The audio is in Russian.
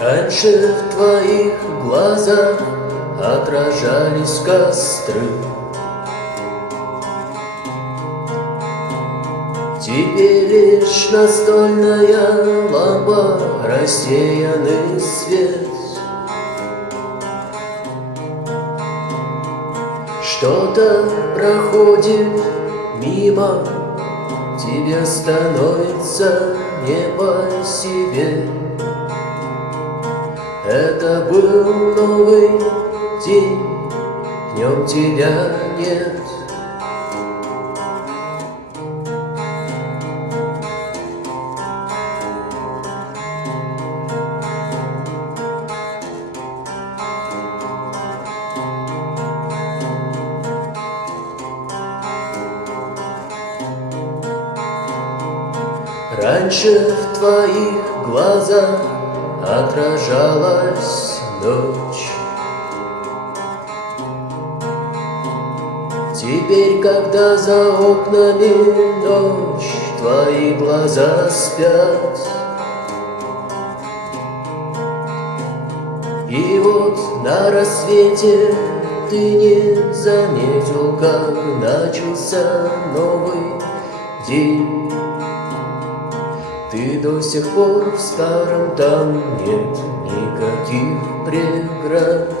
Раньше в твоих глазах отражались костры, теперь лишь настольная лампа, рассеянный свет. Что-то проходит мимо, тебе становится не по себе. Это был новый день, в нем тебя нет. Раньше в твоих глазах отражалась ночь, теперь, когда за окнами ночь, твои глаза спят. И вот на рассвете ты не заметил, как начался новый день. Ты до сих пор в старом, там нет никаких преград.